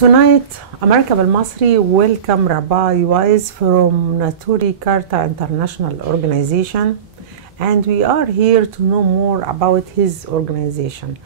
Tonight, America Masri welcome Rabbi Wise from Neturei Karta International Organization, and we are here to know more about his organization.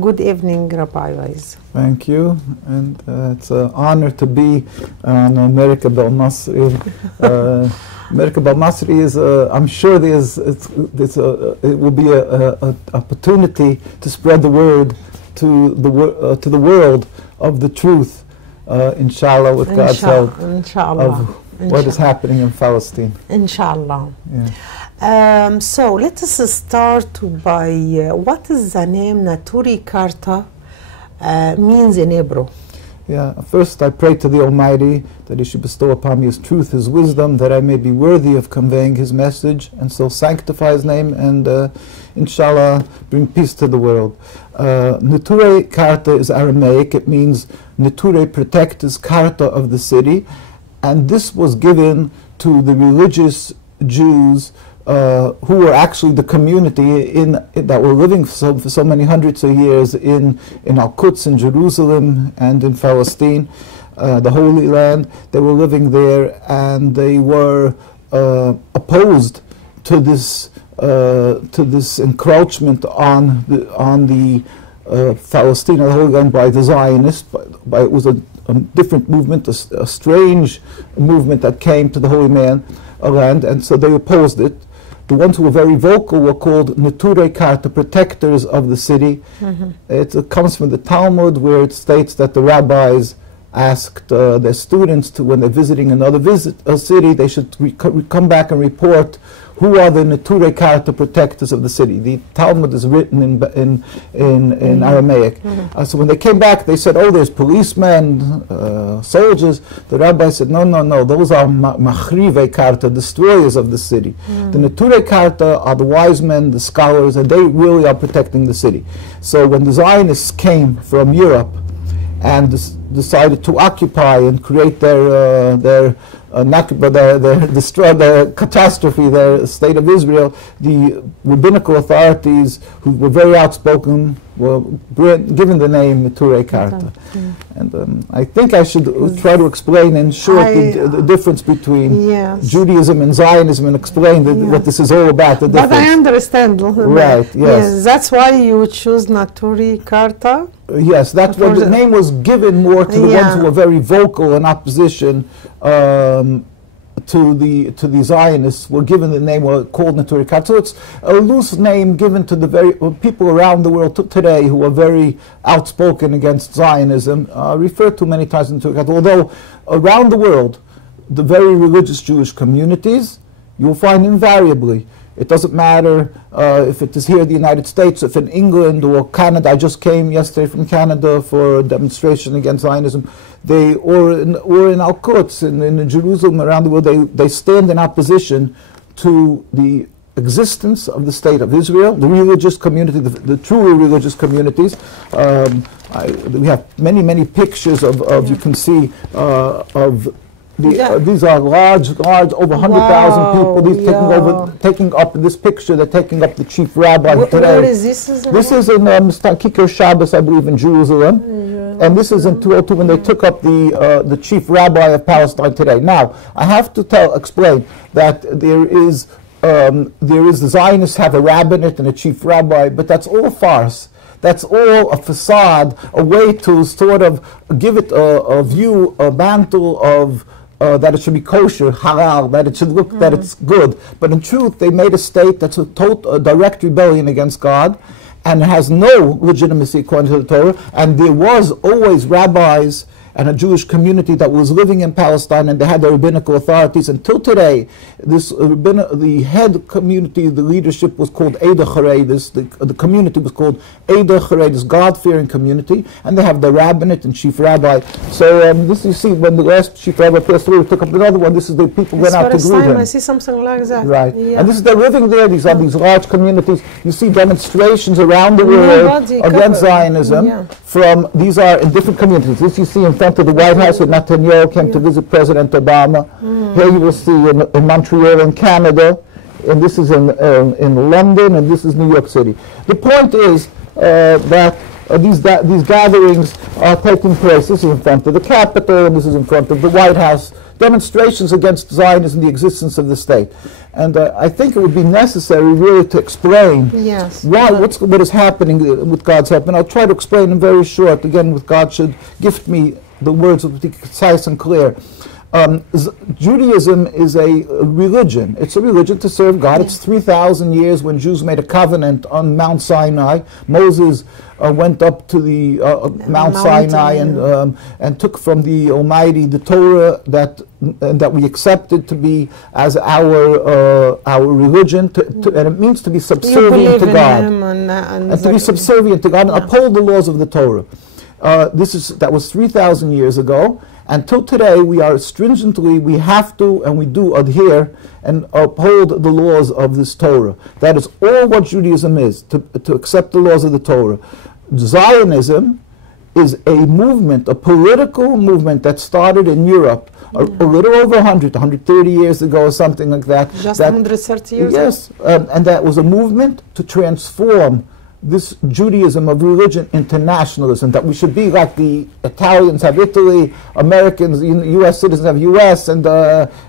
Good evening, Rabbi Wise. Thank you, and it's an honor to be on America Masri. America Masri is, I'm sure it will be an opportunity to spread the word to the world of the truth, inshallah, with God's help, of what is happening in Palestine. Inshallah. Yeah. So let us start by what is the name Neturei Karta means in Hebrew? Yeah, first I pray to the Almighty that He should bestow upon me His truth, His wisdom, that I may be worthy of conveying His message, and so sanctify His name, and inshallah bring peace to the world. Neturei Karta is Aramaic. It means Neturei, protectors, Karta of the city, and this was given to the religious Jews who were actually the community that were living for so many hundreds of years in Al-Quds, in Jerusalem, and in Palestine, the Holy Land. They were living there, and they were opposed to this encroachment on the Palestine, the Holy Land, by the Zionists. It was a different movement, a strange movement that came to the Holy Land, and so they opposed it. The ones who were very vocal were called Neturei Karta, protectors of the city. Mm-hmm. It comes from the Talmud, where it states that the rabbis asked their students to, when they're visiting another city, they should come back and report who are the Neturei Karta, protectors of the city. The Talmud is written in Aramaic. Mm-hmm. So when they came back, they said, oh, there's policemen, soldiers. The rabbi said, no, those are Machrivei Karta, destroyers of the city. Mm-hmm. The Neturei Karta are the wise men, the scholars, and they really are protecting the city. So when the Zionists came from Europe and decided to occupy and create their catastrophe, their state of Israel, the rabbinical authorities, who were very outspoken, were given the name Neturei Karta. Okay. And I think I should try to explain in short the difference between Judaism and Zionism, and explain what this is all about. But I understand. Right, yes. That's why you choose Neturei Karta? Yes, that's what the name was given more to the ones who were very vocal in opposition to the Zionists, were given the name, were called Neturei Karta. So it's a loose name given to the very people around the world today who are very outspoken against Zionism, referred to many times in Neturei Karta. Although around the world, the very religious Jewish communities, you'll find invariably, it doesn't matter if it is here in the United States, if in England or Canada. I just came yesterday from Canada for a demonstration against Zionism. Or in Al-Quds, in Jerusalem, around the world, they stand in opposition to the existence of the state of Israel, the religious community, the truly religious communities. We have many pictures of you can see of. These are large, over 100,000 people. These taking up this picture. They're taking up the chief rabbi today. Where is this? This is in Kikar Shabbos, I believe, in Jerusalem. And this is in 202 when they took up the chief rabbi of Palestine today. Now, I have to explain that there is the Zionists have a rabbinate and a chief rabbi, but that's all a farce. That's all a facade, a way to sort of give it a view, a mantle of that it should be kosher, halal, that it should look that it's good. But in truth, they made a state that's a direct rebellion against God, and has no legitimacy according to the Torah. And there was always rabbis and a Jewish community that was living in Palestine, and they had their rabbinical authorities. Until today, the head community, the leadership was called Eda Charei. The community was called Eda Charei, this God-fearing community, and they have the rabbinate and chief rabbi. So this you see, when the last chief rabbi passed away, we took up another one. This is the people went out to greet him. I see something like that. Right, and this is they're living there. These are these large communities. You see demonstrations around the world against Zionism. These are in different communities. This you see in front of the White House when Netanyahu came to visit President Obama. Here you will see in Montreal in Canada, and this is in London, and this is New York City. The point is that these gatherings are taking place. This is in front of the Capitol, and this is in front of the White House. Demonstrations against Zionism, the existence of the state. And I think it would be necessary really to explain what is happening with God's help. And I'll try to explain in very short. Again, with God should gift me the words of be concise and clear. Judaism is a religion. It's a religion to serve God. It's 3,000 years when Jews made a covenant on Mount Sinai. Moses went up to the Mount Sinai and took from the Almighty the Torah that we accepted to be as our religion, and it means to be subservient to God, and to be subservient to God and uphold the laws of the Torah. That was 3,000 years ago. Until today, we have to and we do adhere and uphold the laws of this Torah. That is all what Judaism is, to accept the laws of the Torah. Zionism is a movement, a political movement that started in Europe a little over 130 years ago or something like that. Just 130 years ago? Yes, and that was a movement to transform this Judaism of religion into nationalism, that we should be like the Italians have Italy, Americans, U.S. citizens have U.S., and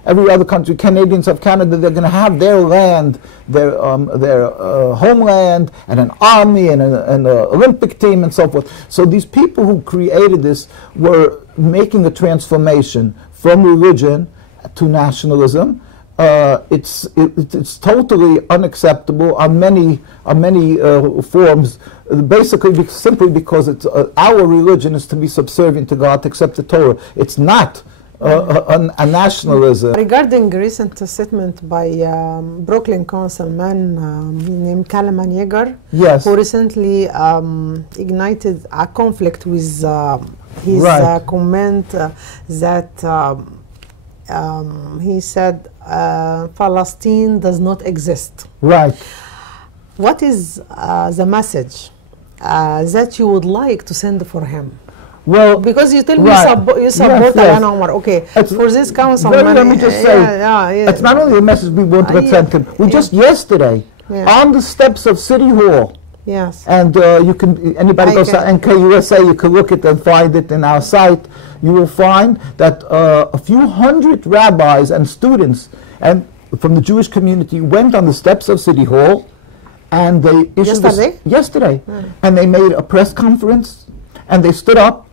every other country, Canadians have Canada. They're going to have their land, their homeland, and an army, and an Olympic team, and so forth. So these people who created this were making a transformation from religion to nationalism. It's totally unacceptable on many forms. Basically, simply because it's our religion is to be subservient to God, to accept the Torah. It's not a nationalism. Regarding a recent statement by Brooklyn Councilman named Kalman Yeger, yes, who recently ignited a conflict with his comment that he said Palestine does not exist. Right. What is the message that you would like to send for him? Well, because you tell me you support Alan Omar. Okay, for this councilman, let me just say, it's not only a message we want to send him. We just yesterday on the steps of City Hall. Yes. And you can, anybody goes to NKUSA, you can look at it and find it in our site. You will find that a few hundred rabbis and students and from the Jewish community went on the steps of City Hall, and they issued yesterday, and they made a press conference, and they stood up,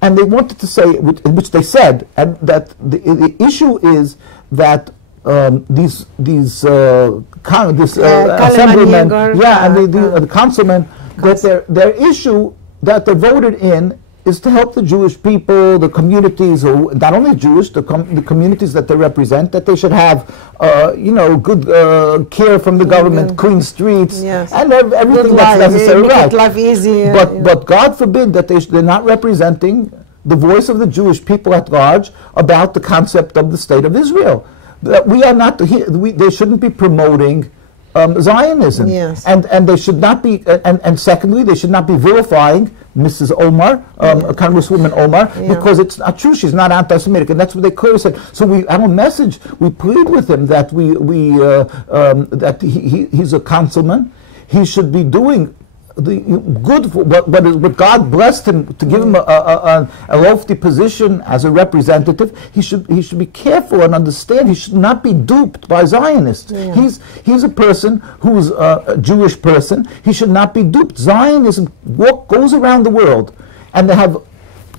and they wanted to say, which they said, and that the issue is that this assemblyman, and the councilman, that their issue that they voted in is to help the Jewish people, the communities, or not only Jewish, the communities that they represent, that they should have, good care from the government, clean streets, and everything that's necessary. Make life easy. But God forbid that they're not representing the voice of the Jewish people at large about the concept of the state of Israel. That we are not. They shouldn't be promoting Zionism, and they should not be. And secondly, they should not be vilifying Mrs. Omar, Congresswoman Omar, because it's not true. She's not anti-Semitic, and that's what they clearly said. So we have a message. We plead with him that that he's a councilman. He should be doing the good, what God blessed him to give him a lofty position as a representative. He should be careful and understand. He should not be duped by Zionists. He's a person who's a Jewish person. He should not be duped. Zionism goes around the world, and they have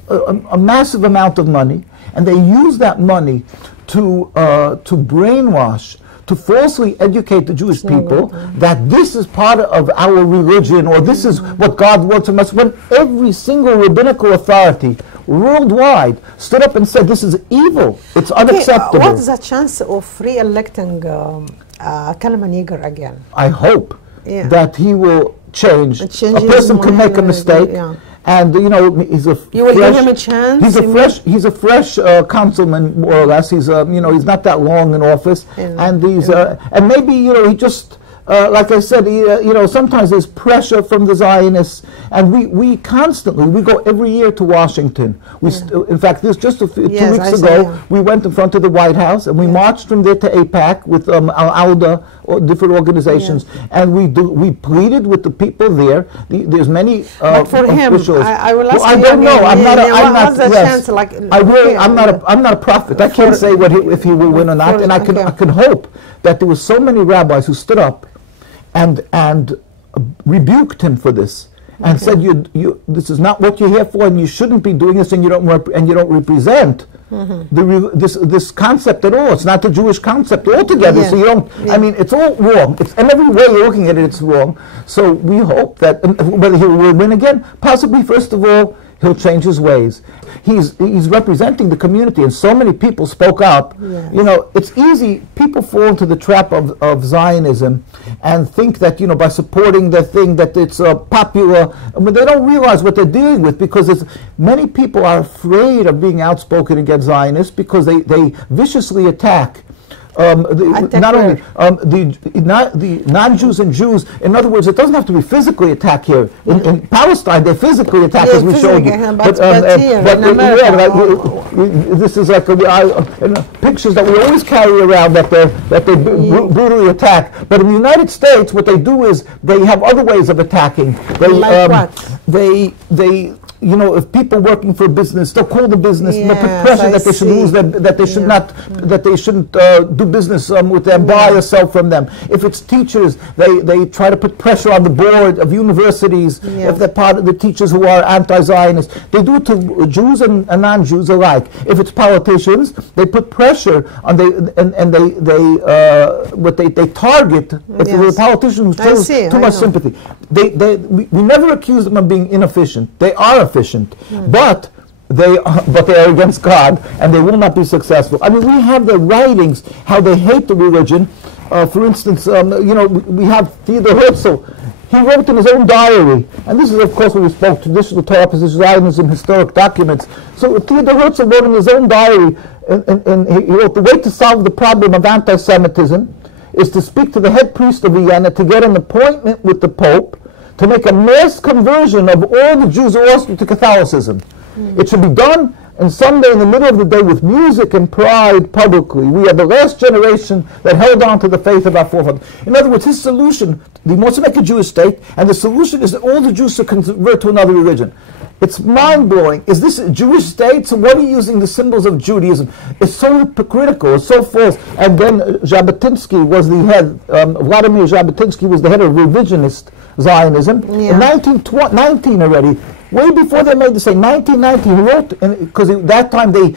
a massive amount of money, and they use that money to brainwash, to falsely educate the Jewish people that this is part of our religion, or this is what God wants from us, when every single rabbinical authority worldwide stood up and said this is evil, it's unacceptable. What's the chance of re-electing Kalman Yeger again? I hope that he will change. A person can make a mistake. And he's a you will give him a chance. He's a fresh councilman, more or less. He's he's not that long in office, and he's and maybe he just like I said, sometimes there's pressure from the Zionists, and we constantly go every year to Washington. In fact, this just 2 weeks ago, we went in front of the White House and we marched from there to AIPAC with Al-Auda different organizations, and we pleaded with the people there. There's many but for him, officials. I will ask I you don't know. again, I'm not. Chance, like, I'm not a prophet. I can't say if he will win or not. And I can hope that there were so many rabbis who stood up and rebuked him for this. And said, this is not what you're here for, and you shouldn't be doing this, and you don't represent this concept at all. It's not the Jewish concept altogether. So you don't. I mean, it's all wrong. And every way you're looking at it, it's wrong. So we hope that whether he will win again, possibly first of all, he'll change his ways. He's representing the community, and so many people spoke up. Yes. You know, it's easy. People fall into the trap of Zionism and think that, you know, by supporting the thing that it's popular, but they don't realize what they're dealing with, because many people are afraid of being outspoken against Zionists because they viciously attack. Not only the non-Jews and Jews. In other words, it doesn't have to be phically attacked here. In Palestine, they physically attack, as we showed you. But here, in America, this is like pictures that we always carry around that they brutally attack. But in the United States, what they do is they have other ways of attacking. Like what? They you know, if people working for a business, they'll call the business and they'll put pressure that they should lose that they should not, that they shouldn't do business with them, buy or sell from them. If it's teachers, they try to put pressure on the board of universities if they're part of the teachers who are anti-Zionist. They do it to Jews and non-Jews alike. If it's politicians, they put pressure on they target if the politician who shows too much sympathy. We never accuse them of being inefficient. They are efficient, but they are against God, and they will not be successful. I mean, we have the writings how they hate the religion. For instance, you know, we have Theodor Herzl. He wrote in his own diary, and this is, of course, when we spoke traditional Torah position Zionism historic documents. So Theodor Herzl wrote in his own diary, and he wrote, the way to solve the problem of anti-Semitism is to speak to the head priest of Vienna to get an appointment with the Pope to make a mass conversion of all the Jews of Austria to Catholicism. It should be done on Sunday in the middle of the day with music and pride publicly. We are the last generation that held on to the faith of our forefathers. In other words, his solution, he wants to make a Jewish state, and the solution is that all the Jews should convert to another religion. It's mind-blowing. Is this a Jewish state? So what are you using the symbols of Judaism? It's so hypocritical. It's so false. And then Jabotinsky was the head, Vladimir Jabotinsky was the head of revisionist Zionism. In 1919 already, way before they made the say 1919, he wrote, because at that time they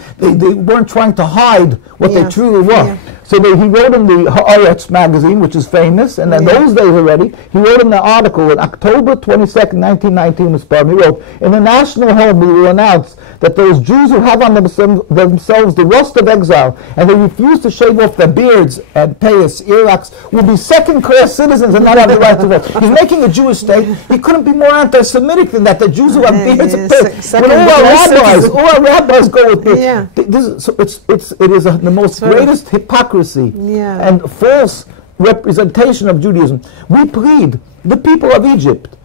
weren't trying to hide what they truly were. So he wrote in the Haaretz magazine, which is famous, and in those days already, he wrote in the article on October 22nd, 1919, he wrote, in the national home we will announce that those Jews who have on themselves the rust of exile, and they refuse to shave off their beards and payas, earlocks, will be second-class citizens and not have the right to vote. He's making a Jewish state. He couldn't be more anti-Semitic than that. The Jews who have beards and payas. All our rabbis go with this. It is the most greatest hypocrisy and false representation of Judaism. We plead, the people of Egypt,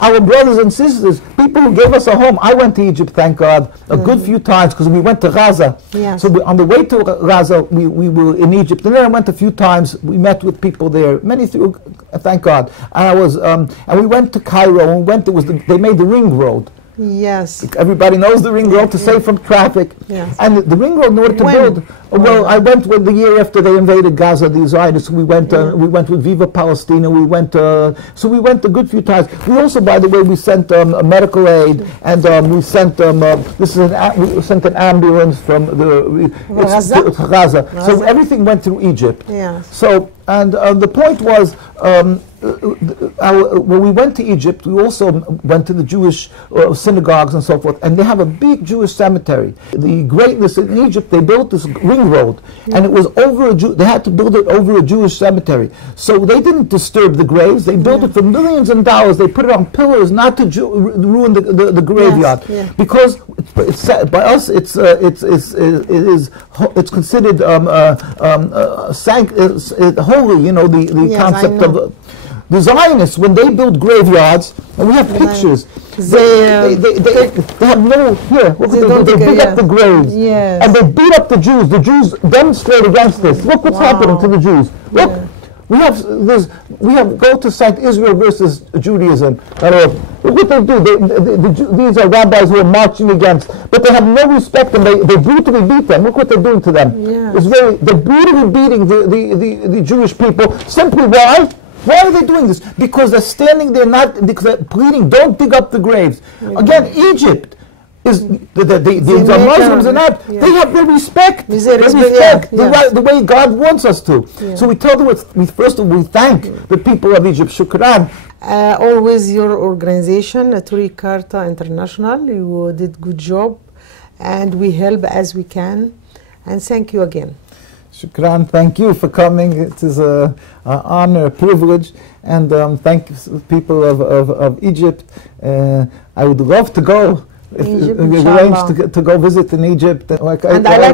our brothers and sisters, people who gave us a home. I went to Egypt, thank God, a good few times, because we went to Gaza. So on the way to Gaza, we were in Egypt, and then I went a few times. We met with people there, many through, thank God. And we went to Cairo, and they made the ring road. Yes. Everybody knows the ring road to save from traffic. And the ring road, in order to build, well, I went the year after they invaded Gaza, the Zionists. We went with Viva Palestina. We went a good few times. We also, by the way, we sent medical aid, and we sent we sent an ambulance from to Gaza. So everything went through Egypt. So, and the point was, when we went to Egypt, we also went to the Jewish synagogues and so forth, and they have a big Jewish cemetery. The greatness in Egypt, they built this ring road, and it was over they had to build it over a Jewish cemetery. So they didn't disturb the graves. They built it for millions of dollars. They put it on pillars not to ruin the graveyard, because by us it's considered holy. You know, the concept of the Zionists, when they build graveyards, and we have pictures, they have no, they beat up the graves, and they beat up the Jews. The Jews demonstrate against this. Look what's happening to the Jews. Look, We have go to cite Israel versus Judaism. Look what they do. These are rabbis who are marching against, but they have no respect, and they brutally beat them. Look what they're doing to them. Yes. They're brutally beating the Jewish people. Simply why? Why are they doing this? Because they're standing there, because they're pleading, don't dig up the graves. Again, Egypt is these are Muslims and that. They have their respect. The way God wants us to. So we tell them, first of all, we thank the people of Egypt. Shukran. Always your organization, Neturei Karta International, you did good job, and we help as we can. And thank you again. Shukran, thank you for coming. It is an honor, a privilege, and thank you, people of Egypt. I would love to go. Egypt, we arranged to go visit in Egypt. I like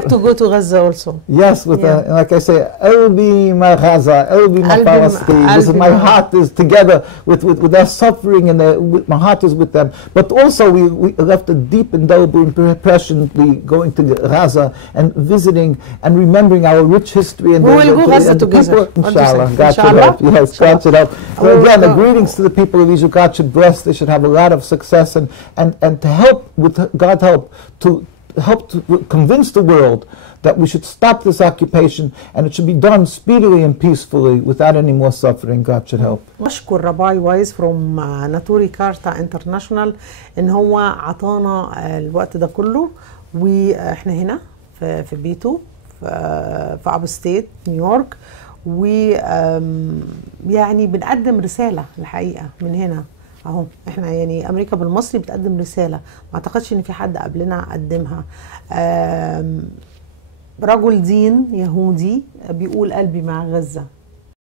to go to Gaza also. Yes, like I say, Elbi ma Gaza, Elbi ma Palestine. My heart is together with their suffering, and my heart is with them. But also we left a deep, indelible impression going to Gaza and visiting and remembering our rich history. And we will go Gaza together. Inshallah. God should help. Yes, God should help. So again, the greetings to the people of Egypt. God should bless. They should have a lot of success and to help, with God's help, to convince the world that we should stop this occupation, and it should be done speedily and peacefully without any more suffering. God should help. أشكر رباي وايز from Neturei Karta International إن هو عطانا الوقت ده كله، وإحنا هنا في بيته في أبو ستيت نيويورك، ويعني بنقدم رسالة الحقيقة من هنا اهو. احنا يعني امريكا بالمصري بتقدم رساله ما اعتقدش ان في حد قبلنا قدمها. رجل دين يهودي بيقول قلبي مع غزه.